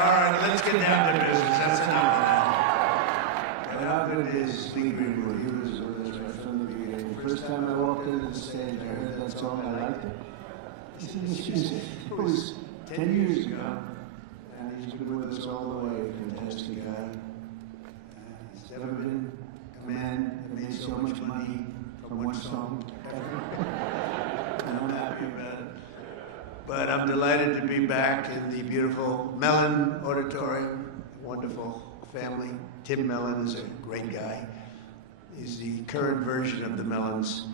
right, let's get down to business. That's enough. And how good it is, Lee Greenwood. He was with us right from the beginning. The first time I walked into the stage, I heard that song, I liked it. He said, excuse me, it was 10 years ago, and he's been with us all the way. Fantastic guy. He's never been a man that made so much money from one song ever. And I'm happy about it. But I'm delighted to be back in the beautiful Mellon Auditorium. Wonderful family. Tim Mellon is a great guy. He's the current version of the Mellons.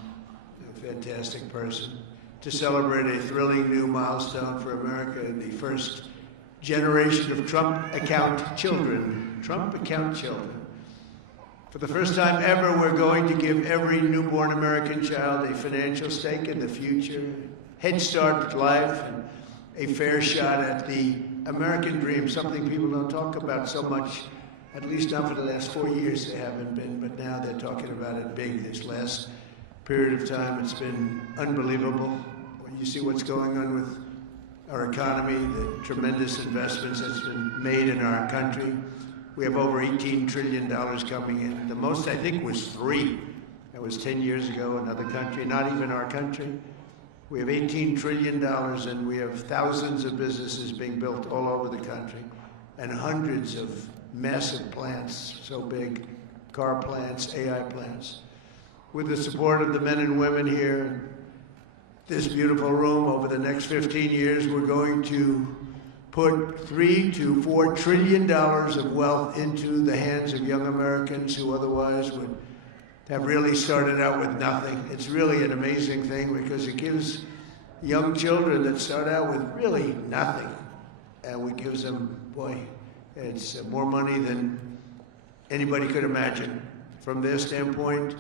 A fantastic person. To celebrate a thrilling new milestone for America in the first generation of Trump account children. Trump account children. For the first time ever, we're going to give every newborn American child a financial stake in the future, head start life, and a fair shot at the American dream, something people don't talk about so much, at least not for the last 4 years they haven't been, but now they're talking about it big this last period of time. It's been unbelievable. When you see what's going on with our economy, the tremendous investments that's been made in our country. We have over $18 trillion coming in. The most, I think, was 3. That was 10 years ago, another country, not even our country. We have $18 trillion, and we have thousands of businesses being built all over the country, and hundreds of massive plants, so big, car plants, AI plants. With the support of the men and women here, this beautiful room, over the next 15 years, we're going to put $3 to $4 trillion of wealth into the hands of young Americans who otherwise would have really started out with nothing. It's really an amazing thing because it gives young children that start out with really nothing, and we gives them, boy, it's more money than anybody could imagine. From their standpoint,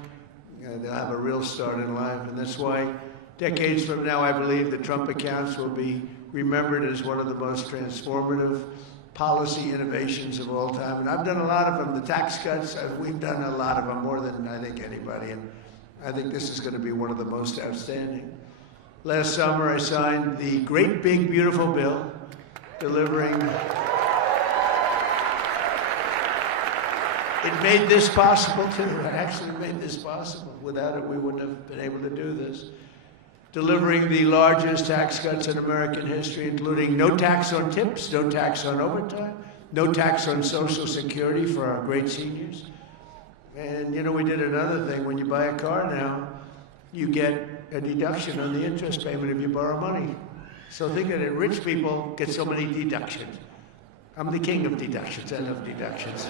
they'll have a real start in life, and that's why decades from now, I believe the Trump accounts will be remembered as one of the most transformative policy innovations of all time. And I've done a lot of them. The tax cuts, we've done a lot of them, more than I think anybody. And I think this is going to be one of the most outstanding. Last summer, I signed the great, big, beautiful bill delivering. It made this possible, too. It actually made this possible. Without it, we wouldn't have been able to do this. Delivering the largest tax cuts in American history, including no tax on tips, no tax on overtime, no tax on Social Security for our great seniors. And, you know, we did another thing. When you buy a car now, you get a deduction on the interest payment if you borrow money. So think that rich people get so many deductions. I'm the king of deductions. I love deductions.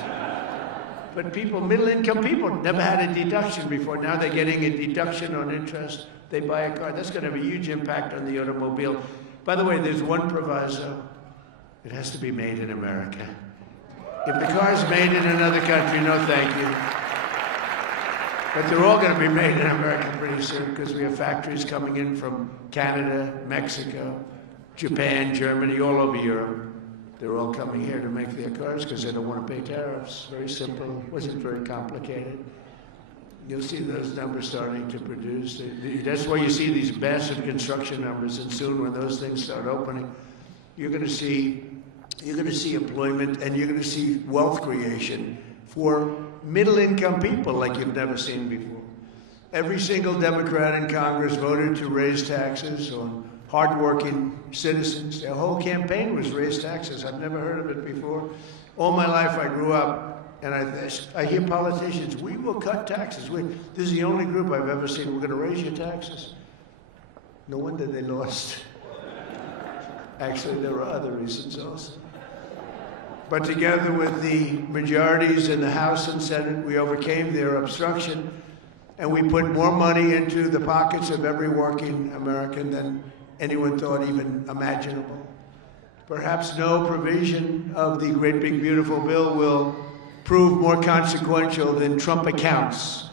But people, middle-income people, never had a deduction before. Now they're getting a deduction on interest. They buy a car. That's going to have a huge impact on the automobile. By the way, there's one proviso. It has to be made in America. If the car's made in another country, no thank you. But they're all going to be made in America pretty soon because we have factories coming in from Canada, Mexico, Japan, Germany, all over Europe. They're all coming here to make their cars because they don't want to pay tariffs. Very simple. It wasn't very complicated. You'll see those numbers starting to produce. That's why you see these massive construction numbers, and soon when those things start opening, you're going to see employment, and you're going to see wealth creation for middle-income people like you've never seen before. Every single Democrat in Congress voted to raise taxes on hardworking citizens. Their whole campaign was raise taxes. I've never heard of it before. All my life I grew up, and I hear politicians, we will cut taxes. This is the only group I've ever seen, we're going to raise your taxes. No wonder they lost. Actually, there were other reasons also. But together with the majorities in the House and Senate, we overcame their obstruction, and we put more money into the pockets of every working American than anyone thought even imaginable. Perhaps no provision of the great big beautiful bill will prove more consequential than Trump accounts.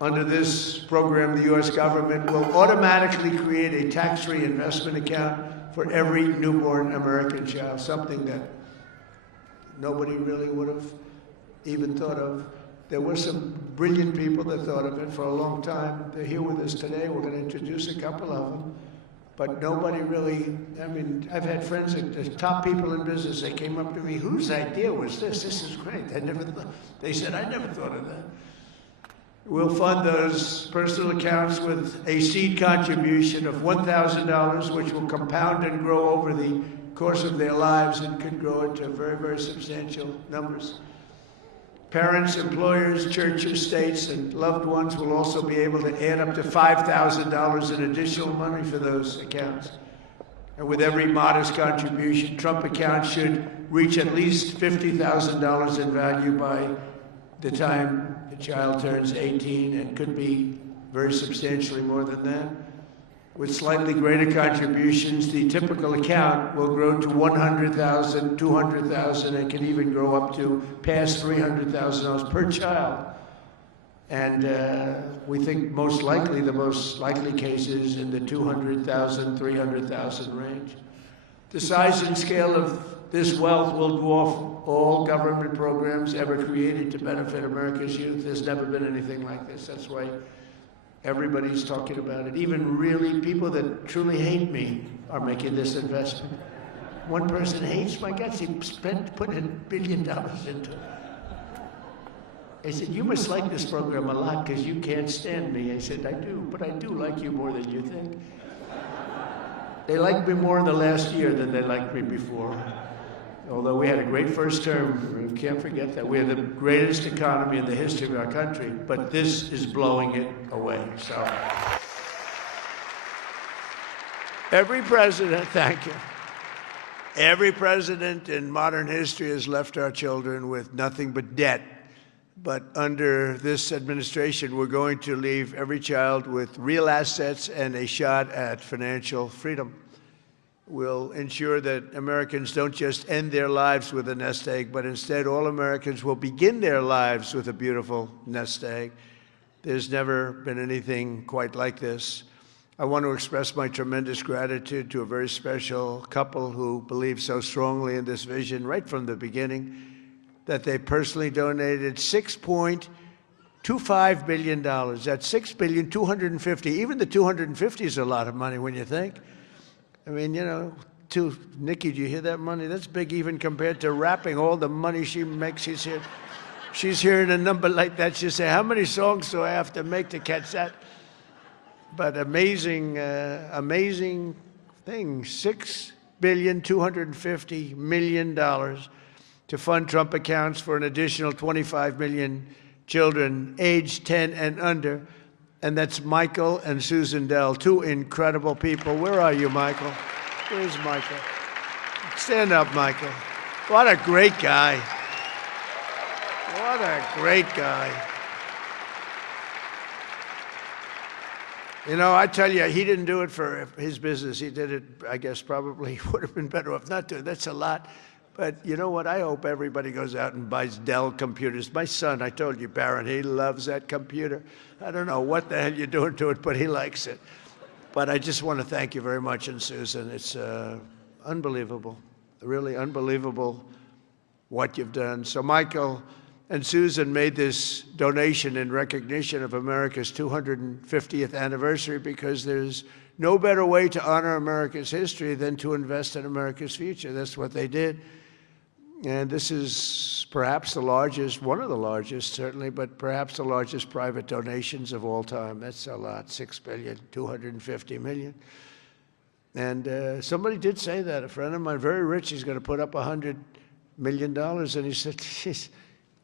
Under this program, the U.S. government will automatically create a tax-free investment account for every newborn American child, something that nobody really would have even thought of. There were some brilliant people that thought of it for a long time. They're here with us today. We're going to introduce a couple of them. But nobody really, I mean, I've had friends, the top people in business, they came up to me, whose idea was this? This is great. They said, I never thought of that. We'll fund those personal accounts with a seed contribution of $1,000, which will compound and grow over the course of their lives and could grow into very, very substantial numbers. Parents, employers, churches, states, and loved ones will also be able to add up to $5,000 in additional money for those accounts. And with every modest contribution, Trump accounts should reach at least $50,000 in value by the time the child turns 18, and could be very substantially more than that. With slightly greater contributions, the typical account will grow to $100,000, $200,000, and can even grow up to past $300,000 per child. And we think most likely, the most likely case is in the $200,000, $300,000 range. The size and scale of this wealth will dwarf all government programs ever created to benefit America's youth. There's never been anything like this. That's why everybody's talking about it. Even really people that truly hate me are making this investment. One person hates my guts. He put $1 billion into it. I said, you must like this program a lot because you can't stand me. I said, I do, but I do like you more than you think. They liked me more in the last year than they liked me before. Although we had a great first term, we can't forget that. We had the greatest economy in the history of our country, but this is blowing it away. So, every president, thank you. Every president in modern history has left our children with nothing but debt. But under this administration, we're going to leave every child with real assets and a shot at financial freedom. We'll ensure that Americans don't just end their lives with a nest egg, but instead all Americans will begin their lives with a beautiful nest egg. There's never been anything quite like this. I want to express my tremendous gratitude to a very special couple who believed so strongly in this vision right from the beginning that they personally donated $6.25 billion. That's $6,250,000,000. Even the 250 is a lot of money when you think. I mean, you know, Nikki, do you hear that money? That's big even compared to rapping, all the money she makes. She's hearing a number like that. She'll say, how many songs do I have to make to catch that? But amazing, amazing thing, $6,250,000,000 to fund Trump accounts for an additional 25 million children aged 10 and under. And that's Michael and Susan Dell, two incredible people. Where are you, Michael? Where's Michael? Stand up, Michael. What a great guy. What a great guy. You know, I tell you, he didn't do it for his business. He did it, I guess, probably would have been better off not to. That's a lot. But you know what? I hope everybody goes out and buys Dell computers. My son, I told you, Barron, he loves that computer. I don't know what the hell you're doing to it, but he likes it. But I just want to thank you very much, and Susan. It's unbelievable, really unbelievable what you've done. So Michael and Susan made this donation in recognition of America's 250th anniversary because there's no better way to honor America's history than to invest in America's future. That's what they did. And this is perhaps the largest, one of the largest, certainly, but perhaps the largest private donations of all time. That's a lot, $6,250,000,000. And somebody did say that. A friend of mine, very rich, he's going to put up $100 million. And he said, geez,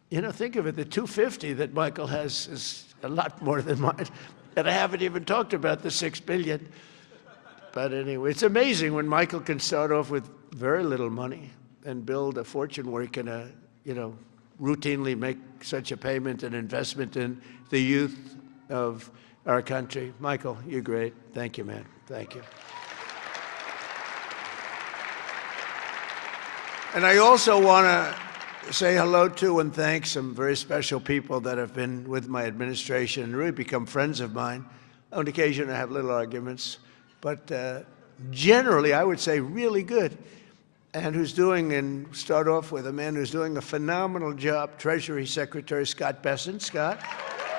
you know, think of it, the 250 that Michael has is a lot more than mine. And I haven't even talked about the $6 billion. But anyway, it's amazing when Michael can start off with very little money and build a fortune where he can, you know, routinely make such a payment and investment in the youth of our country. Michael, you're great. Thank you, man. Thank you. And I also want to say hello to and thank some very special people that have been with my administration and really become friends of mine. On occasion, I have little arguments, but generally, I would say really good. And who's doing, and start off with a man who's doing a phenomenal job, Treasury Secretary Scott Bessent. Scott,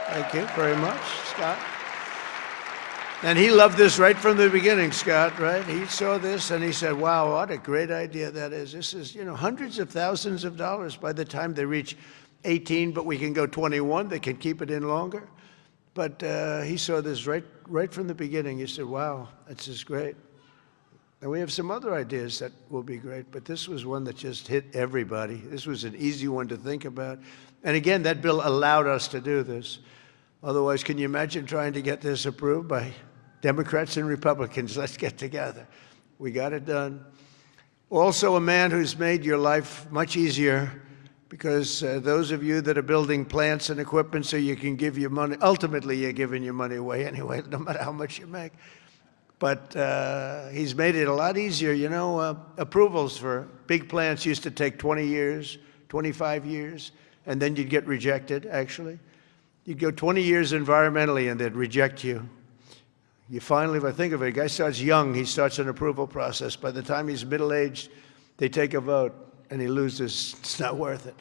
thank you very much, Scott. And he loved this right from the beginning, Scott, right? He saw this and he said, wow, what a great idea that is. This is, hundreds of thousands of dollars by the time they reach 18, but we can go 21. They can keep it in longer. But he saw this right from the beginning. He said, wow, this is great. And we have some other ideas that will be great, but this was one that just hit everybody. This was an easy one to think about. And again, that bill allowed us to do this. Otherwise, can you imagine trying to get this approved by Democrats and Republicans? Let's get together. We got it done. Also, a man who's made your life much easier, because those of you that are building plants and equipment so you can give your money, ultimately you're giving your money away anyway, no matter how much you make. But he's made it a lot easier. Approvals for big plants used to take 20 years, 25 years, and then you'd get rejected, actually. You'd go 20 years environmentally and they'd reject you. You finally, if I think of it, a guy starts young, he starts an approval process. By the time he's middle-aged, they take a vote and he loses. It's not worth it.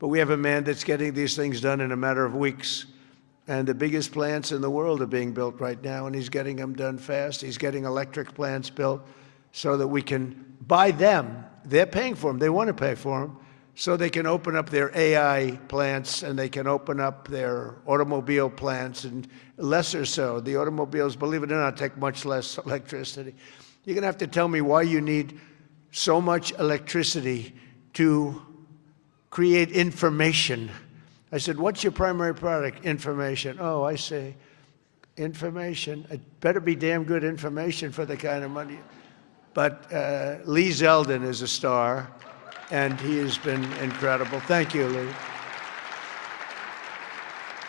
But we have a man that's getting these things done in a matter of weeks. And the biggest plants in the world are being built right now, and he's getting them done fast. He's getting electric plants built so that we can buy them. They're paying for them. They want to pay for them. So they can open up their AI plants, and they can open up their automobile plants, and lesser so. The automobiles, believe it or not, take much less electricity. You're going to have to tell me why you need so much electricity to create information. I said, what's your primary product? Information. Oh, I see. Information. It better be damn good information for the kind of money. But Lee Zeldin is a star, and he has been incredible. Thank you, Lee.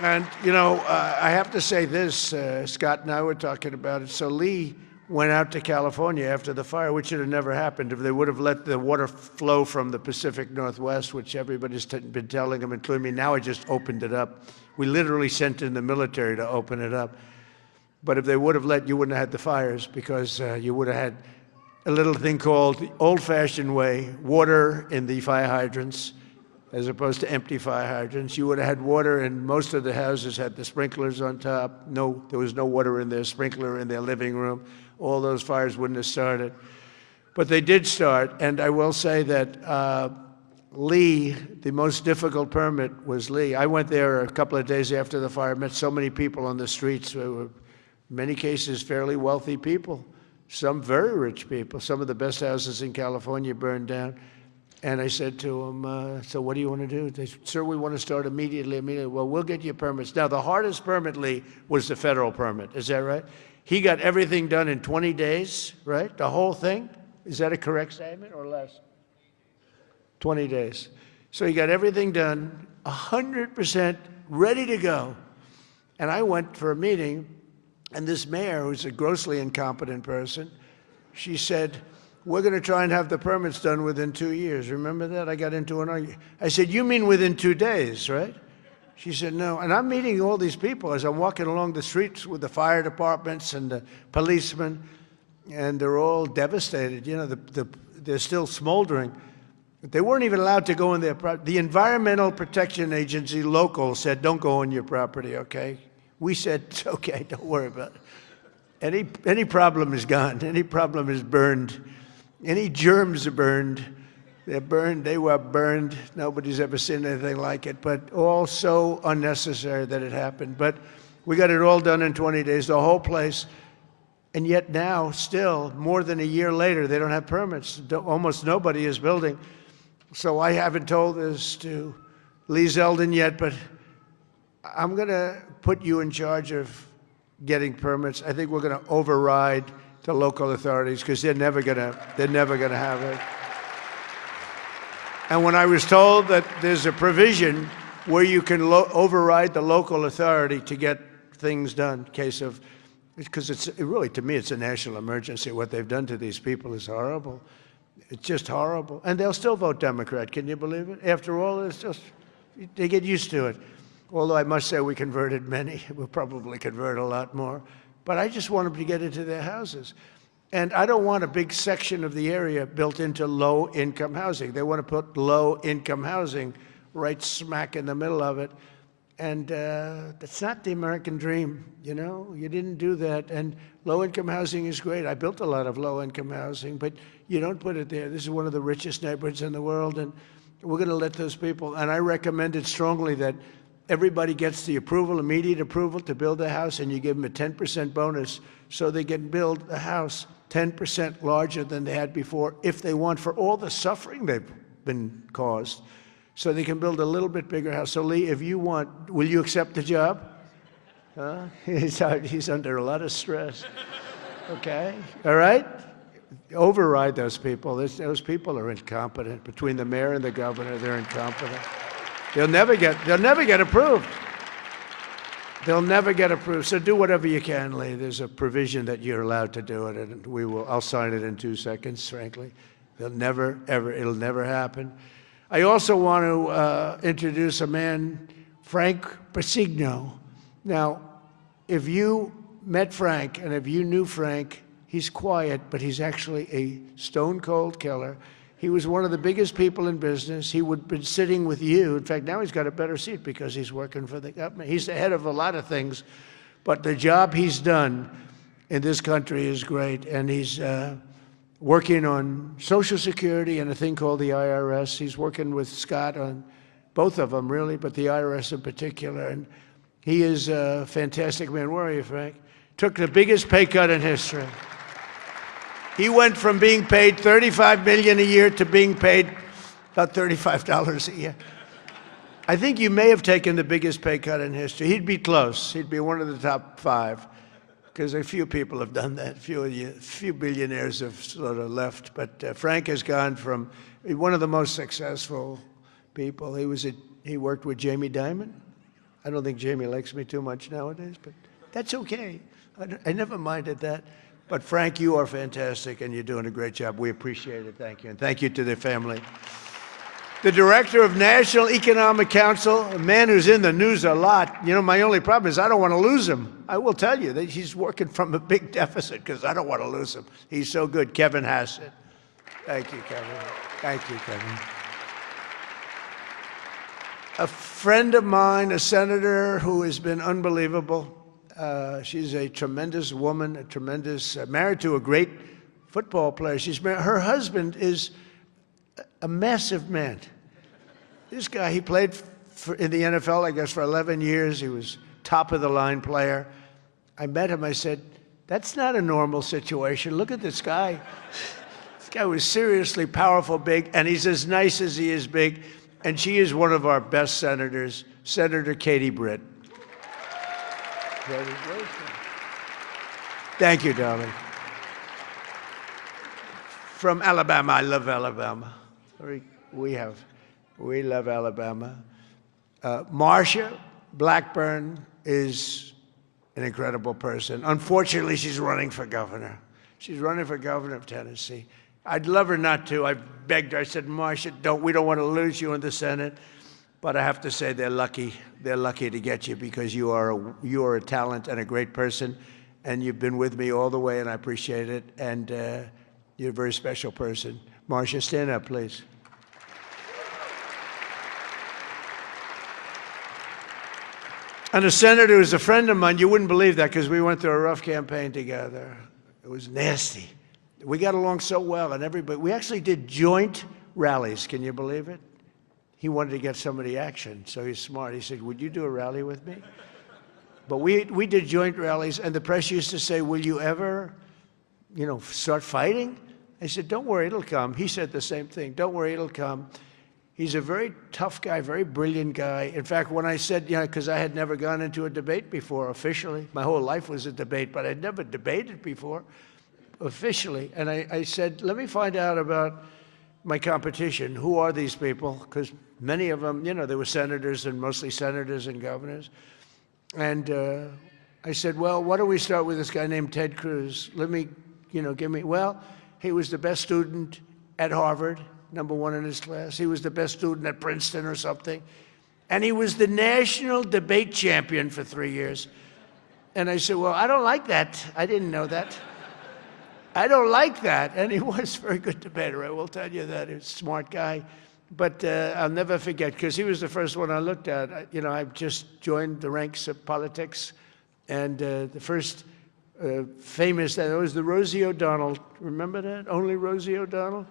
And, I have to say this. Scott and I were talking about it. So Lee went out to California after the fire, which would have never happened if they would have let the water flow from the Pacific Northwest, which everybody's been telling them, including me. Now I just opened it up. We literally sent in the military to open it up. But if they would have let, you wouldn't have had the fires, because you would have had a little thing called the old-fashioned way, water in the fire hydrants, as opposed to empty fire hydrants. You would have had water, and most of the houses had the sprinklers on top. No, there was no water in their sprinkler in their living room. All those fires wouldn't have started. But they did start, and I will say that Lee, the most difficult permit was Lee. I went there a couple of days after the fire, met so many people on the streets. There were, in many cases, fairly wealthy people, some very rich people. Some of the best houses in California burned down. And I said to them, so what do you want to do? They said, sir, we want to start immediately. Well, we'll get you permits. Now, the hardest permit, Lee, was the federal permit. Is that right? He got everything done in 20 days, right? The whole thing? Is that a correct statement or less? 20 days. So he got everything done, 100% ready to go. And I went for a meeting, and this mayor, who's a grossly incompetent person, she said, we're going to try and have the permits done within 2 years. Remember that? I got into an argument. I said, you mean within 2 days, right? She said, no. And I'm meeting all these people as I'm walking along the streets with the fire departments and the policemen, and they're all devastated. They're still smoldering. They weren't even allowed to go in their property. The Environmental Protection Agency local said, don't go on your property, okay? We said, it's okay, don't worry about it. Any problem is gone. Any problem is burned. Any germs are burned. They're burned. They were burned. Nobody's ever seen anything like it, but all so unnecessary that it happened. But we got it all done in 20 days, the whole place. And yet now, still, more than a year later, they don't have permits. Almost nobody is building. So I haven't told this to Lee Zeldin yet, but I'm going to put you in charge of getting permits. I think we're going to override the local authorities, because they're never going to have it. And when I was told that there's a provision where you can override the local authority to get things done, because it's really, to me, it's a national emergency. What they've done to these people is horrible. It's just horrible. And they'll still vote Democrat. Can you believe it? After all, it's just, they get used to it. Although I must say we converted many. We'll probably convert a lot more. But I just want them to get into their houses. And I don't want a big section of the area built into low-income housing. They want to put low-income housing right smack in the middle of it. And that's not the American dream, you know? You didn't do that. And low-income housing is great. I built a lot of low-income housing, but you don't put it there. This is one of the richest neighborhoods in the world, and we're going to let those people, and I recommended strongly that everybody gets the approval, immediate approval to build a house, and you give them a 10% bonus so they can build a house 10% larger than they had before if they want, for all the suffering they've been caused. So they can build a little bit bigger house. So Lee, if you want, will you accept the job? Huh? He's under a lot of stress. Okay, all right? Override those people. Those people are incompetent. Between the mayor and the governor, they're incompetent. They'll never get approved. They'll never get approved. So do whatever you can, Lee. There's a provision that you're allowed to do it, and I'll sign it in 2 seconds, frankly. It'll never happen. I also want to introduce a man, Frank Pasigno. Now, if you met Frank, and if you knew Frank, he's quiet, but he's actually a stone-cold killer. He was one of the biggest people in business. He would have been sitting with you. In fact, now he's got a better seat because he's working for the government. He's the head of a lot of things, but the job he's done in this country is great, and he's working on Social Security and a thing called the IRS. He's working with Scott on both of them, really, but the IRS in particular. And he is a fantastic man. Where are you, Frank? Took the biggest pay cut in history. He went from being paid $35 million a year to being paid about $35 a year. I think you may have taken the biggest pay cut in history. He'd be close. He'd be one of the top 5. Because a few people have done that. Few billionaires have sort of left. But Frank has gone from one of the most successful people. He worked with Jamie Dimon. I don't think Jamie likes me too much nowadays, but that's okay. I never minded that. But Frank, you are fantastic, and you're doing a great job. We appreciate it. Thank you. And thank you to the family. The director of National Economic Council, a man who's in the news a lot. You know, my only problem is I don't want to lose him. I will tell you that he's working from a big deficit because I don't want to lose him. He's so good. Kevin Hassett. Thank you, Kevin. Thank you, Kevin. A friend of mine, a senator who has been unbelievable. She's a tremendous woman, married to a great football player. Her husband is a massive man. This guy, he played in the NFL, I guess, for 11 years. He was top-of-the-line player. I met him. I said, that's not a normal situation. Look at this guy. This guy was seriously powerful, big, and he's as nice as he is big. And she is one of our best senators, Senator Katie Britt. Thank you, darling. From Alabama. I love Alabama. We love Alabama. Marsha Blackburn is an incredible person. Unfortunately, she's running for governor. She's running for governor of Tennessee. I'd love her not to. I begged her. I said, Marsha, we don't want to lose you in the Senate. But I have to say they're lucky. They're lucky to get you because you are a talent and a great person, and you've been with me all the way, and I appreciate it. And you're a very special person. Marsha, stand up, please. And a senator who's a friend of mine, you wouldn't believe that because we went through a rough campaign together. It was nasty. We got along so well, and we actually did joint rallies. Can you believe it? He wanted to get some of the action, so he's smart. He said, would you do a rally with me? But we did joint rallies, and the press used to say, will you ever, start fighting? I said, don't worry, it'll come. He said the same thing. Don't worry, it'll come. He's a very tough guy, very brilliant guy. In fact, when I said, because I had never gone into a debate before officially. My whole life was a debate, but I'd never debated before officially. And I said, let me find out about my competition. Who are these people? Because many of them, they were senators and mostly senators and governors. And I said, well, why don't we start with this guy named Ted Cruz? Let me, well, he was the best student at Harvard, #1 in his class. He was the best student at Princeton or something. And he was the national debate champion for 3 years. And I said, well, I don't like that. I didn't know that. I don't like that. And he was a very good debater, I will tell you that. He's a smart guy. But I'll never forget, because he was the first one I looked at. I've just joined the ranks of politics, and the first famous, that was the Rosie O'Donnell. Remember that? Only Rosie O'Donnell?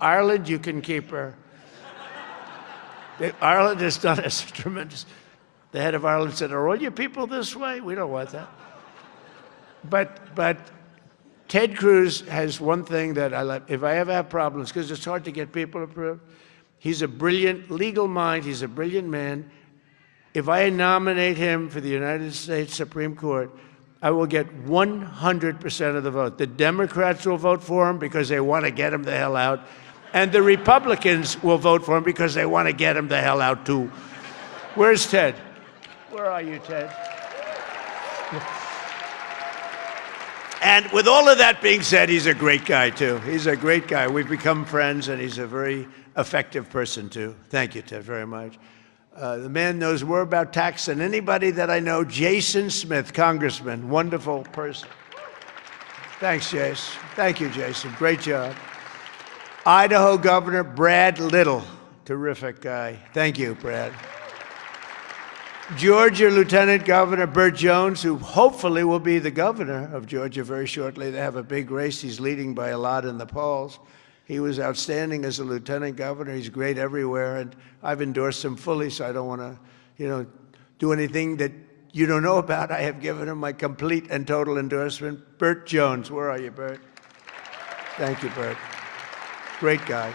Ireland, you can keep her. Ireland has done us tremendous. The head of Ireland said, "Are all your people this way? We don't want that." But Ted Cruz has one thing that I like. If I ever have problems, because it's hard to get people approved, he's a brilliant legal mind. He's a brilliant man. If I nominate him for the United States Supreme Court, I will get 100% of the vote. The Democrats will vote for him because they want to get him the hell out. And the Republicans will vote for him because they want to get him the hell out, too. Where's Ted? Where are you, Ted? And with all of that being said, he's a great guy, too. He's a great guy. We've become friends, and he's a very effective person, too. Thank you, Ted, very much. The man knows more about tax than anybody that I know. Jason Smith, congressman, wonderful person. Thanks, Jason. Thank you, Jason. Great job. Idaho Governor Brad Little, terrific guy. Thank you, Brad. Georgia Lieutenant Governor Burt Jones, who hopefully will be the governor of Georgia very shortly. They have a big race. He's leading by a lot in the polls. He was outstanding as a lieutenant governor. He's great everywhere, and I've endorsed him fully, so I don't want to, do anything that you don't know about. I have given him my complete and total endorsement. Burt Jones, where are you, Burt? Thank you, Burt. Great guy.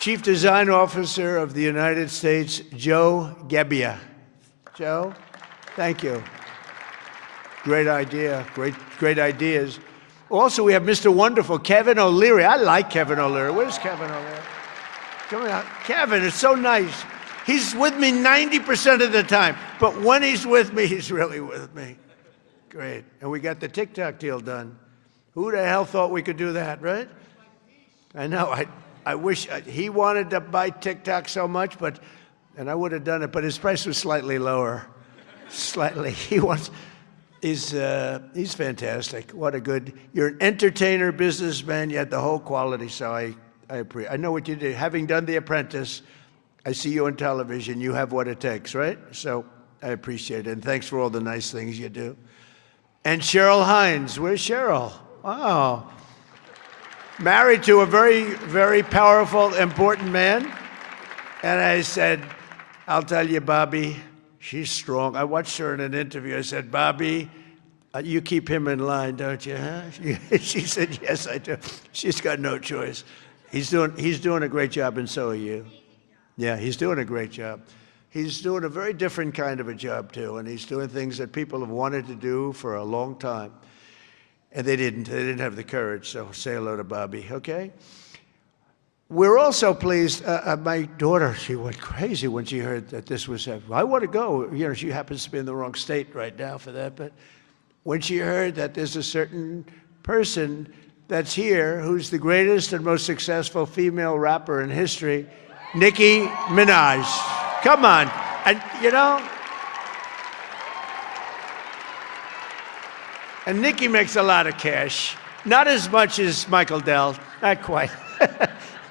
Chief Design Officer of the United States, Joe Gebbia. Joe, thank you. Great idea, great ideas. Also, we have Mr. Wonderful, Kevin O'Leary. I like Kevin O'Leary. Where's Kevin O'Leary? Come on, Kevin, it's so nice. He's with me 90% of the time, but when he's with me, he's really with me. Great. And we got the TikTok deal done. Who the hell thought we could do that, right? I know. I wish he wanted to buy TikTok so much, and I would have done it, but his price was slightly lower. Slightly. He's fantastic. What a good, you're an entertainer, businessman, you had the whole quality, so I appreciate. I know what you did. Having done The Apprentice, I see you on television, you have what it takes, right? So I appreciate it, and thanks for all the nice things you do. And Cheryl Hines, where's Cheryl? Wow. Married to a very, very powerful, important man. And I said, I'll tell you, Bobby, she's strong. I watched her in an interview. I said, Bobby, you keep him in line, don't you, huh? She said, yes, I do. She's got no choice. He's doing a great job, and so are you. Yeah, he's doing a great job. He's doing a very different kind of a job, too, and he's doing things that people have wanted to do for a long time. And they didn't have the courage, so say hello to Bobby, okay? We're also pleased, my daughter, she went crazy when she heard that this was happening. I want to go. She happens to be in the wrong state right now for that, but when she heard that there's a certain person that's here who's the greatest and most successful female rapper in history, Nicki Minaj. Come on. And, and Nicki makes a lot of cash. Not as much as Michael Dell, not quite.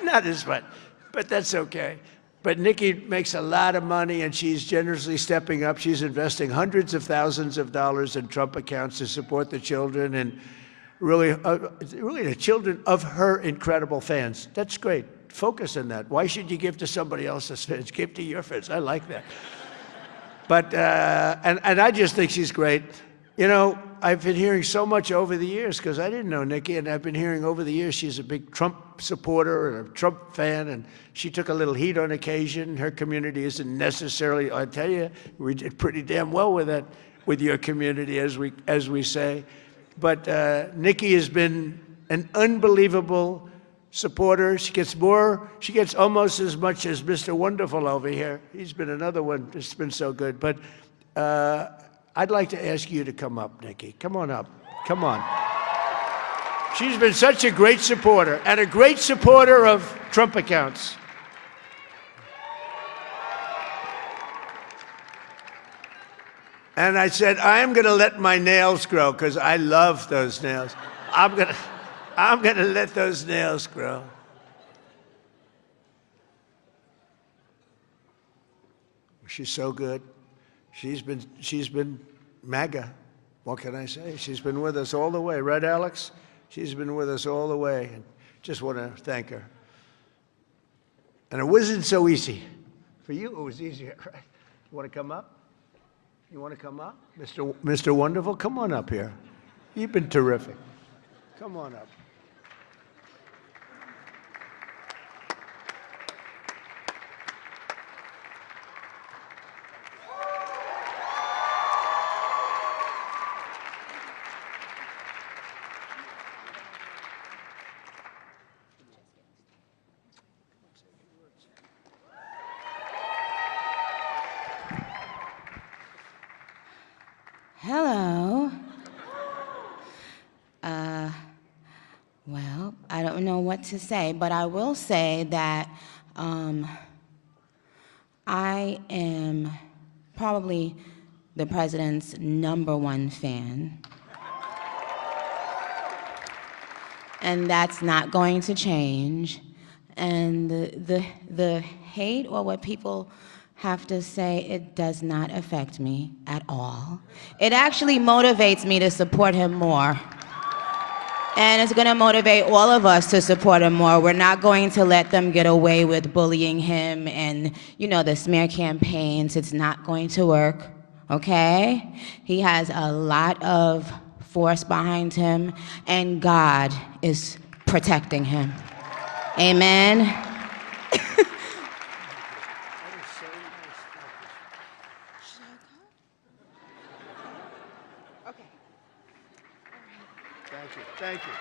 Not as much, but that's okay. But Nicki makes a lot of money, and she's generously stepping up. She's investing hundreds of thousands of dollars in Trump accounts to support the children and really the children of her incredible fans. That's great. Focus on that. Why should you give to somebody else's fans? Give to your fans. I like that. But, and I just think she's great. I've been hearing so much over the years, because I didn't know Nicki, and I've been hearing over the years she's a big Trump supporter and a Trump fan, and she took a little heat on occasion. Her community isn't necessarily, I tell you, we did pretty damn well with that, with your community, as we say. But Nicki has been an unbelievable supporter. She gets almost as much as Mr. Wonderful over here. He's been another one that's been so good. But I'd like to ask you to come up, Nicki. Come on up. Come on. She's been such a great supporter, and a great supporter of Trump accounts. And I said, I'm going to let my nails grow, because I love those nails. I'm going to let those nails grow. She's so good. She's been MAGA. What can I say? She's been with us all the way. Right, Alex? She's been with us all the way. And just want to thank her. And it wasn't so easy. For you, it was easier, right? You want to come up? You want to come up? Mr. Wonderful, come on up here. You've been terrific. Come on up. Hello. Well, I don't know what to say, but I will say that I am probably the president's #1 fan. And that's not going to change. And the hate or what people have to say, it does not affect me at all. It actually motivates me to support him more. And it's going to motivate all of us to support him more. We're not going to let them get away with bullying him and, you know, the smear campaigns. It's not going to work, okay? He has a lot of force behind him, and God is protecting him. Amen. Thank you.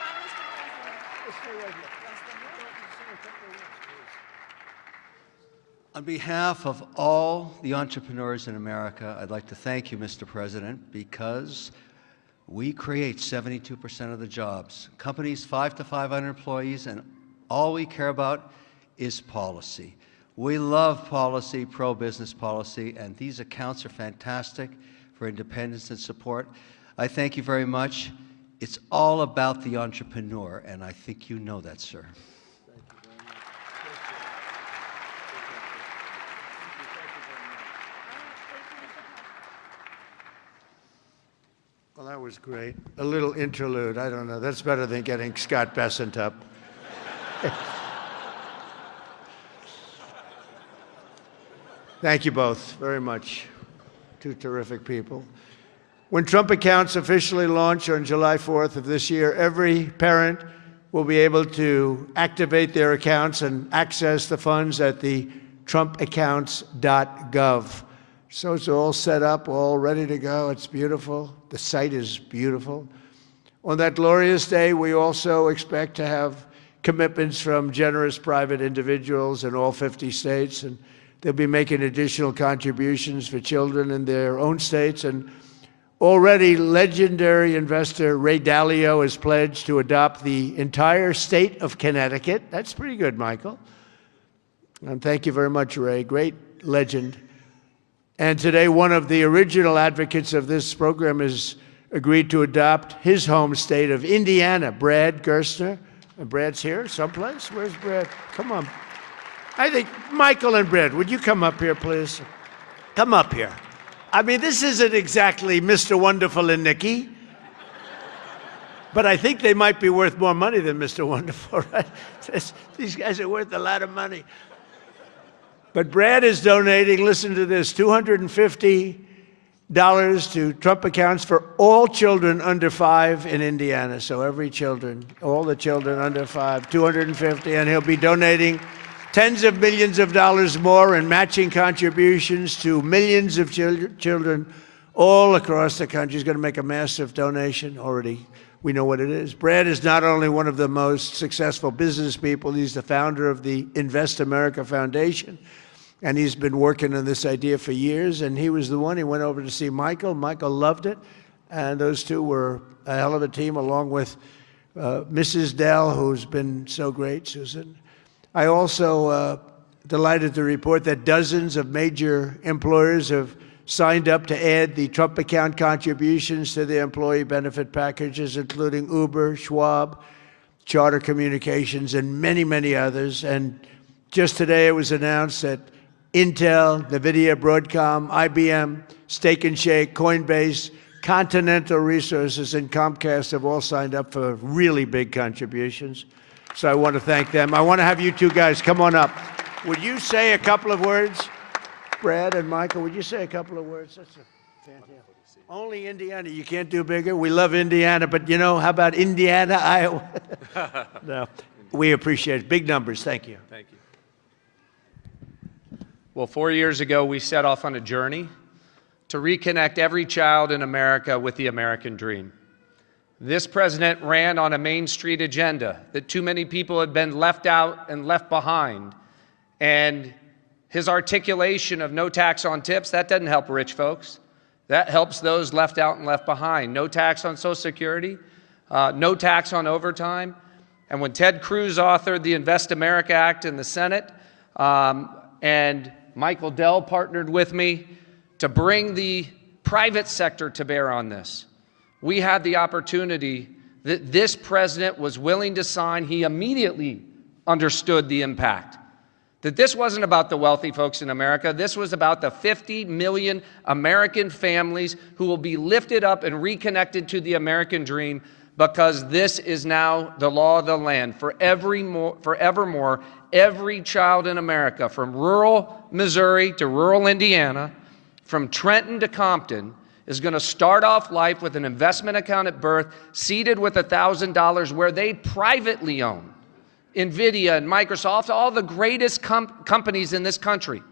On behalf of all the entrepreneurs in America, I'd like to thank you, Mr. President, because we create 72% of the jobs. Companies 5 to 500 employees, and all we care about is policy. We love policy, pro-business policy, and these accounts are fantastic for independence and support. I thank you very much. It's all about the entrepreneur, and I think you know that, sir. Well, that was great. A little interlude. I don't know. That's better than getting Scott Bessent up. Thank you both very much. Two terrific people. When Trump accounts officially launch on July 4th of this year, every parent will be able to activate their accounts and access the funds at the trumpaccounts.gov. So it's all set up, all ready to go. It's beautiful. The site is beautiful. On that glorious day, we also expect to have commitments from generous private individuals in all 50 states, and they'll be making additional contributions for children in their own states. And already, legendary investor Ray Dalio has pledged to adopt the entire state of Connecticut. That's pretty good, Michael. And thank you very much, Ray. Great legend. And today, one of the original advocates of this program has agreed to adopt his home state of Indiana, Brad Gerstner. And Brad's here someplace? Where's Brad? Come on. I think Michael and Brad, would you come up here, please? Come up here. I mean, this isn't exactly Mr. Wonderful and Nikki, but I think they might be worth more money than Mr. Wonderful, right? These guys are worth a lot of money. But Brad is donating, listen to this, $250 to Trump accounts for all children under 5 in Indiana. So every children, all the children under 5, $250, and he'll be donating tens of millions of dollars more in matching contributions to millions of children all across the country. He's going to make a massive donation already. We know what it is. Brad is not only one of the most successful business people, he's the founder of the Invest America Foundation. And he's been working on this idea for years. And he was the one, he went over to see Michael. Michael loved it. And those two were a hell of a team, along with Mrs. Dell, who's been so great, Susan. I also delighted to report that dozens of major employers have signed up to add the Trump account contributions to their employee benefit packages, including Uber, Schwab, Charter Communications, and many, many others. And just today it was announced that Intel, NVIDIA, Broadcom, IBM, Steak and Shake, Coinbase, Continental Resources, and Comcast have all signed up for really big contributions. So I want to thank them. I want to have you two guys come on up. Would you say a couple of words? Brad and Michael, would you say a couple of words? That's fantastic. Only Indiana. You can't do bigger. We love Indiana, but you know, how about Indiana, Iowa? No, we appreciate it. Big numbers. Thank you. Thank you. Well, 4 years ago, we set off on a journey to reconnect every child in America with the American dream. This president ran on a Main Street agenda that too many people had been left out and left behind. And his articulation of no tax on tips, that doesn't help rich folks. That helps those left out and left behind. No tax on Social Security, no tax on overtime. And when Ted Cruz authored the Invest America Act in the Senate, and Michael Dell partnered with me to bring the private sector to bear on this, we had the opportunity that this president was willing to sign. He immediately understood the impact. That this wasn't about the wealthy folks in America. This was about the 50 million American families who will be lifted up and reconnected to the American dream, because this is now the law of the land. Forevermore, every child in America, from rural Missouri to rural Indiana, from Trenton to Compton, is going to start off life with an investment account at birth, seeded with $1,000, where they privately own NVIDIA and Microsoft, all the greatest companies in this country,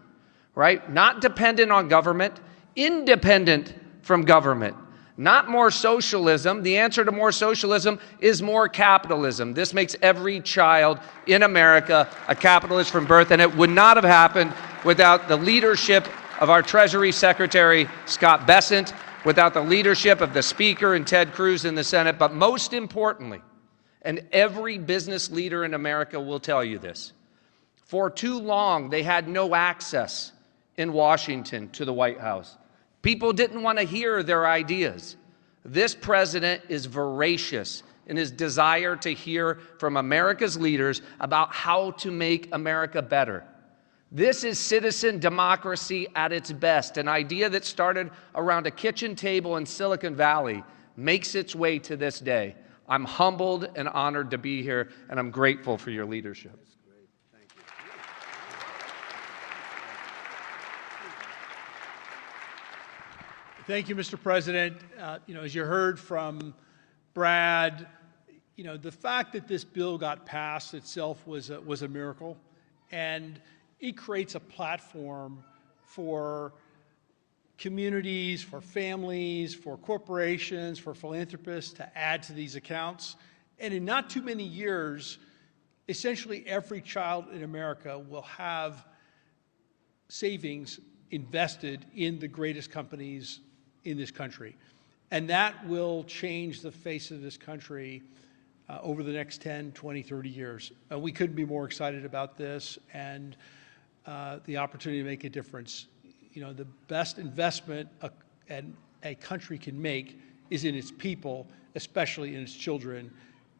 right? Not dependent on government, independent from government. Not more socialism. The answer to more socialism is more capitalism. This makes every child in America a capitalist from birth, and it would not have happened without the leadership of our Treasury Secretary, Scott Bessent, without the leadership of the Speaker and Ted Cruz in the Senate, but most importantly, and every business leader in America will tell you this, for too long they had no access in Washington to the White House. People didn't want to hear their ideas. This president is voracious in his desire to hear from America's leaders about how to make America better. This is citizen democracy at its best. An idea that started around a kitchen table in Silicon Valley makes its way to this day. I'm humbled and honored to be here, and I'm grateful for your leadership. Thank you, Mr. President. As you heard from Brad, the fact that this bill got passed itself was a miracle, and it creates a platform for communities, for families, for corporations, for philanthropists to add to these accounts. And in not too many years, essentially every child in America will have savings invested in the greatest companies in this country. And that will change the face of this country over the next 10, 20, 30 years. We couldn't be more excited about this and the opportunity to make a difference. The best investment a country can make is in its people, especially in its children.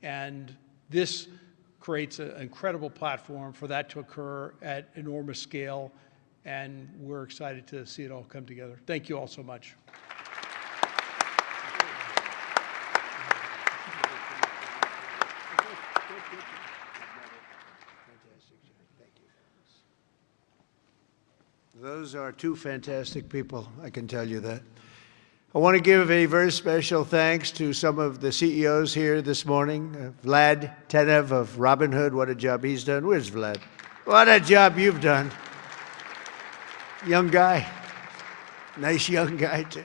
And this creates an incredible platform for that to occur at enormous scale. And we're excited to see it all come together. Thank you all so much. Those are two fantastic people, I can tell you that. I want to give a very special thanks to some of the CEOs here this morning. Vlad Tenev of Robinhood, what a job he's done. Where's Vlad? What a job you've done. Young guy. Nice young guy, too.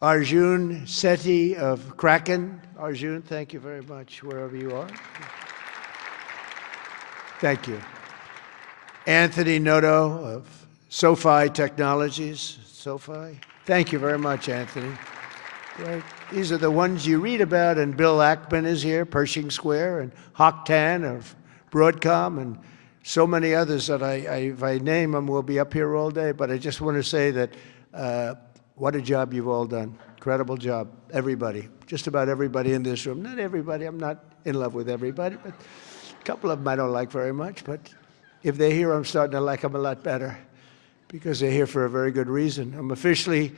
Arjun Sethi of Kraken. Arjun, thank you very much, wherever you are. Thank you. Anthony Noto of SoFi Technologies. SoFi. Thank you very much, Anthony. Great. These are the ones you read about, and Bill Ackman is here, Pershing Square, and Hock Tan of Broadcom, and so many others that if I name them, we'll be up here all day. But I just want to say that what a job you've all done. Incredible job, everybody. Just about everybody in this room. Not everybody, I'm not in love with everybody, but a couple of them I don't like very much. But if they're here, I'm starting to like them a lot better because they're here for a very good reason. I'm officially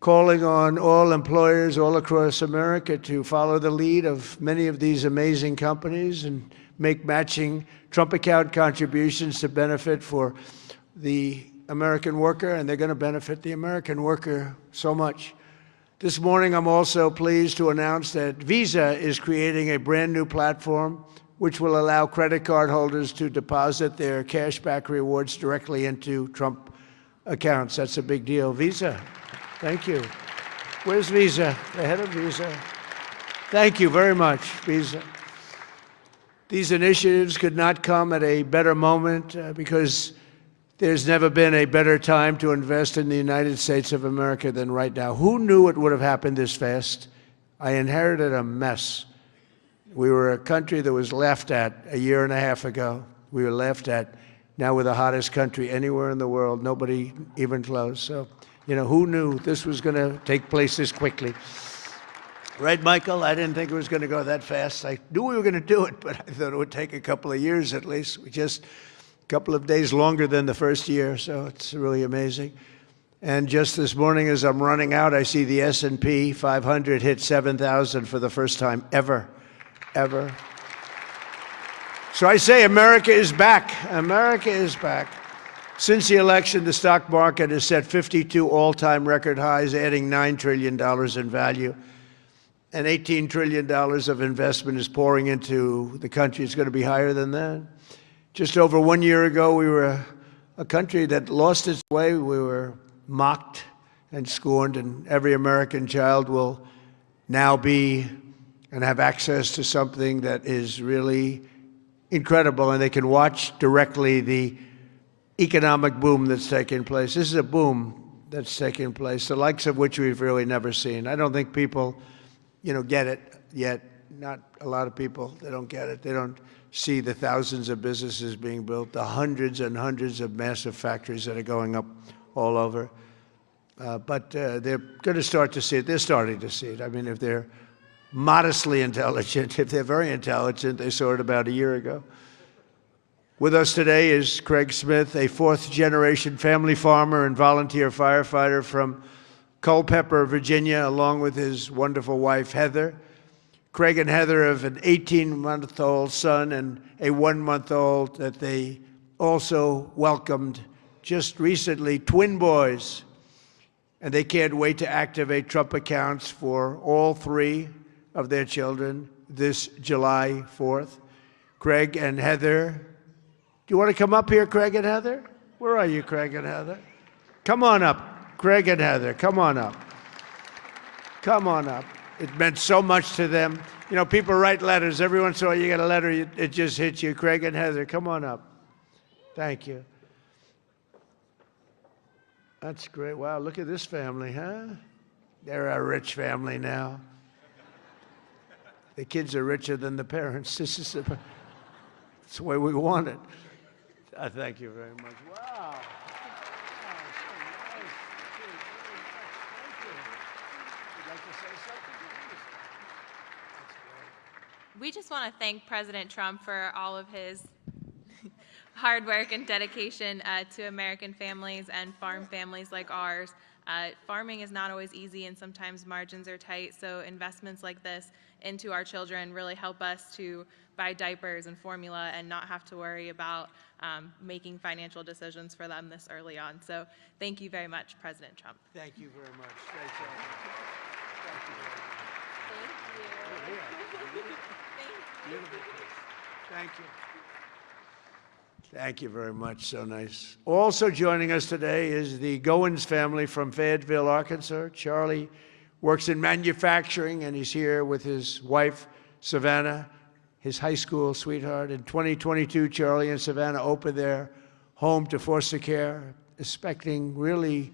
calling on all employers all across America to follow the lead of many of these amazing companies and make matching Trump account contributions to benefit for the American worker, and they're going to benefit the American worker so much. This morning, I'm also pleased to announce that Visa is creating a brand new platform which will allow credit card holders to deposit their cashback rewards directly into Trump accounts. That's a big deal. Visa, thank you. Where's Visa? The head of Visa. Thank you very much, Visa. These initiatives could not come at a better moment because there's never been a better time to invest in the United States of America than right now. Who knew it would have happened this fast? I inherited a mess. We were a country that was laughed at a year and a half ago. We were laughed at. Now we're the hottest country anywhere in the world, nobody even close. So, who knew this was going to take place this quickly? Right, Michael? I didn't think it was going to go that fast. I knew we were going to do it, but I thought it would take a couple of years at least. We just a couple of days longer than the first year, so it's really amazing. And just this morning as I'm running out, I see the S&P 500 hit 7,000 for the first time ever. So I say America is back. America is back. Since the election, the stock market has set 52 all-time record highs, adding $9 trillion in value. And $18 trillion of investment is pouring into the country. It's going to be higher than that. Just over 1 year ago, we were a country that lost its way. We were mocked and scorned, and every American child will now be and have access to something that is really incredible, and they can watch directly the economic boom that's taking place. This is a boom that's taking place, the likes of which we've really never seen. I don't think people, get it yet. Not a lot of people, they don't get it. They don't see the thousands of businesses being built, the hundreds and hundreds of massive factories that are going up all over. But they're going to start to see it. They're starting to see it. I mean, if they're modestly intelligent, if they're very intelligent, they saw it about a year ago. With us today is Craig Smith, a fourth-generation family farmer and volunteer firefighter from Culpeper, Virginia, along with his wonderful wife, Heather. Craig and Heather have an 18-month-old son and a 1-month-old that they also welcomed just recently, twin boys. And they can't wait to activate Trump accounts for all 3 of their children this July 4th. Craig and Heather, do you want to come up here, Craig and Heather? Where are you, Craig and Heather? Come on up, Craig and Heather, come on up. Come on up. It meant so much to them. People write letters. Every once in a while you get a letter, it just hits you. Craig and Heather, come on up. Thank you. That's great. Wow, look at this family, huh? They're a rich family now. The kids are richer than the parents. That's the way we want it. Thank you very much. Wow. We just want to thank President Trump for all of his hard work and dedication to American families and farm families like ours. Farming is not always easy, and sometimes margins are tight, so investments like this into our children really help us to buy diapers and formula and not have to worry about making financial decisions for them this early on. So thank you very much, President Trump. Thank you very much. Great job. Thank you very much. Beautiful. Thank you. Thank you very much. So nice. Also joining us today is the Goins family from Fayetteville, Arkansas. Charlie works in manufacturing, and he's here with his wife, Savannah, his high school sweetheart. In 2022, Charlie and Savannah opened their home to foster care, really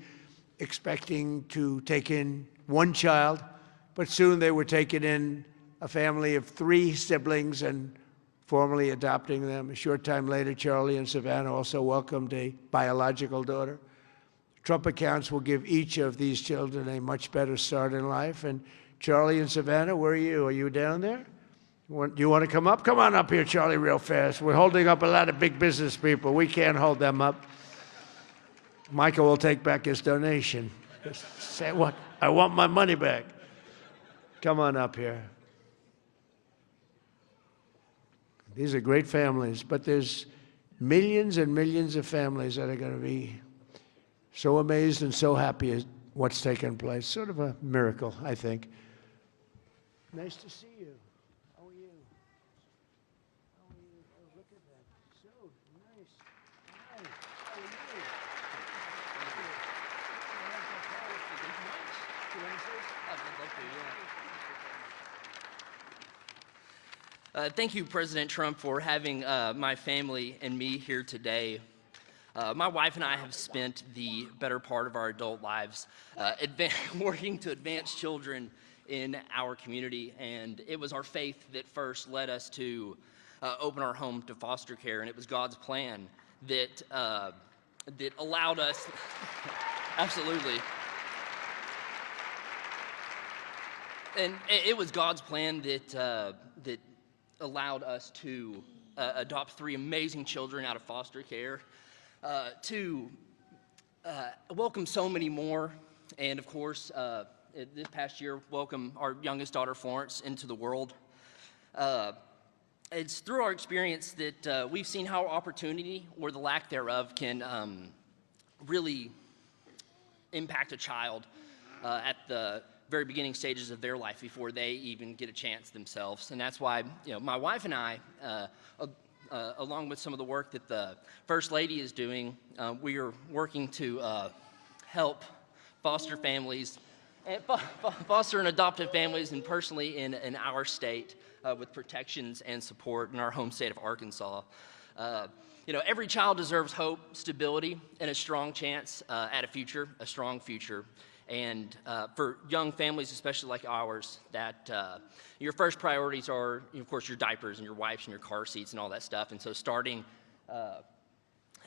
expecting to take in 1 child, but soon they were taking in a family of 3 siblings and formally adopting them. A short time later, Charlie and Savannah also welcomed a biological daughter. Trump accounts will give each of these children a much better start in life. And Charlie and Savannah, where are you? Are you down there? Do you want to come up? Come on up here, Charlie, real fast. We're holding up a lot of big business people. We can't hold them up. Michael will take back his donation. Say what? I want my money back. Come on up here. These are great families, but there's millions and millions of families that are going to be so amazed and so happy at what's taken place. Sort of a miracle, I think. Nice to see you. How are you? How are you? Oh, look at that. So nice. Hi. How are you? Thank you, President Trump, for having my family and me here today. My wife and I have spent the better part of our adult lives working to advance children in our community, and it was our faith that first led us to open our home to foster care, and it was God's plan that allowed us, absolutely, and it was God's plan that allowed us to adopt 3 amazing children out of foster care, to welcome so many more, and of course, this past year, welcome our youngest daughter, Florence, into the world. It's through our experience that we've seen how opportunity, or the lack thereof, can really impact a child at the very beginning stages of their life before they even get a chance themselves. And that's why, my wife and I, along with some of the work that the First Lady is doing, we are working to help foster families, and foster and adoptive families, and personally in our state with protections and support in our home state of Arkansas. Every child deserves hope, stability, and a strong chance at a future, a strong future. And for young families, especially like ours, that your first priorities are, of course, your diapers and your wipes and your car seats and all that stuff. And so starting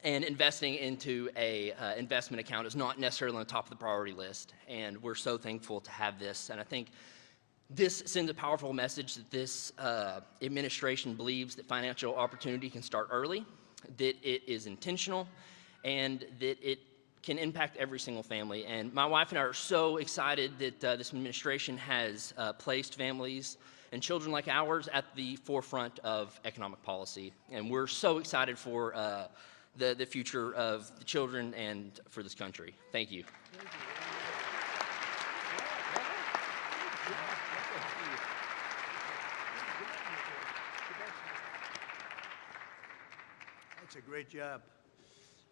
and investing into a investment account is not necessarily on the top of the priority list. And we're so thankful to have this. And I think this sends a powerful message that this administration believes that financial opportunity can start early, that it is intentional, and that it can impact every single family. And my wife and I are so excited that this administration has placed families and children like ours at the forefront of economic policy. And we're so excited for the future of the children and for this country. Thank you. That's a great job.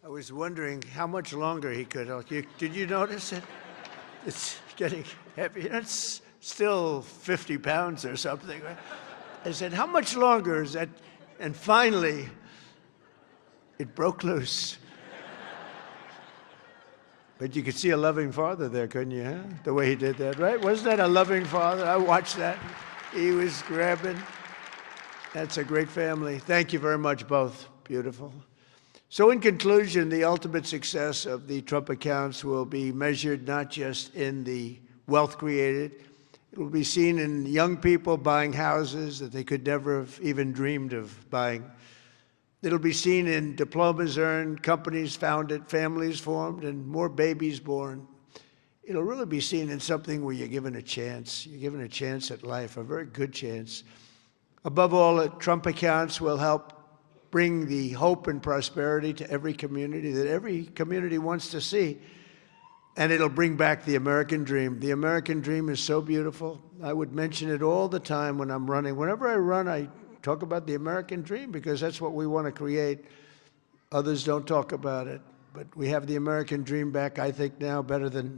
I was wondering how much longer he could. Did you notice it? It's getting heavy. It's still 50 pounds or something. Right? I said, how much longer is that? And finally, it broke loose. But you could see a loving father there, couldn't you? Huh? The way he did that, right? Wasn't that a loving father? I watched that. He was grabbing. That's a great family. Thank you very much, both. Beautiful. So in conclusion, the ultimate success of the Trump accounts will be measured not just in the wealth created. It will be seen in young people buying houses that they could never have even dreamed of buying. It'll be seen in diplomas earned, companies founded, families formed, and more babies born. It'll really be seen in something where you're given a chance. You're given a chance at life, a very good chance. Above all, the Trump accounts will help bring the hope and prosperity to every community that every community wants to see. And it'll bring back the American dream. The American dream is so beautiful. I would mention it all the time when I'm running. Whenever I run, I talk about the American dream because that's what we want to create. Others don't talk about it. But we have the American dream back, I think, now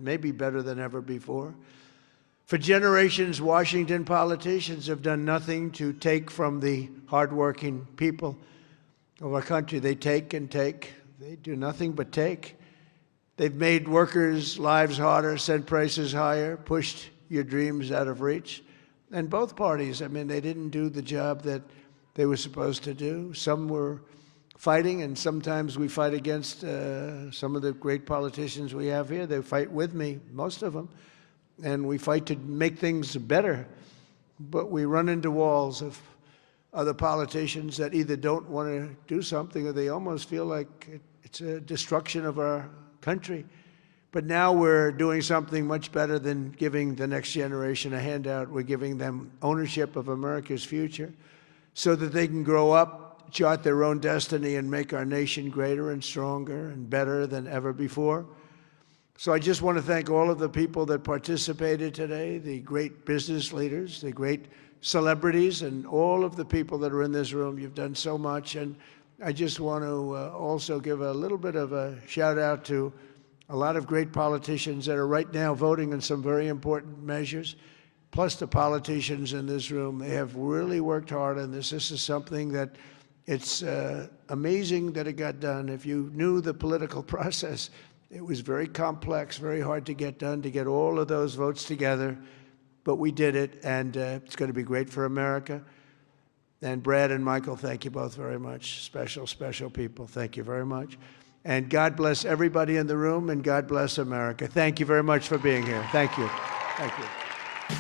maybe better than ever before. For generations, Washington politicians have done nothing to take from the hardworking people of our country. They take and take. They do nothing but take. They've made workers' lives harder, sent prices higher, pushed your dreams out of reach. And both parties, they didn't do the job that they were supposed to do. Some were fighting, and sometimes we fight against some of the great politicians we have here. They fight with me, most of them, and we fight to make things better. But we run into walls of other politicians that either don't want to do something or they almost feel like it's a destruction of our country. But now we're doing something much better than giving the next generation a handout. We're giving them ownership of America's future so that they can grow up, chart their own destiny, and make our nation greater and stronger and better than ever before. So I just want to thank all of the people that participated today, the great business leaders, the great celebrities, and all of the people that are in this room. You've done so much. And I just want to also give a little bit of a shout out to a lot of great politicians that are right now voting on some very important measures, plus the politicians in this room. They have really worked hard on this. This is something that it's amazing that it got done. If you knew the political process, it was very complex, very hard to get done, to get all of those votes together. But we did it, and it's going to be great for America. And Brad and Michael, thank you both very much. Special, special people. Thank you very much. And God bless everybody in the room, and God bless America. Thank you very much for being here. Thank you. Thank you.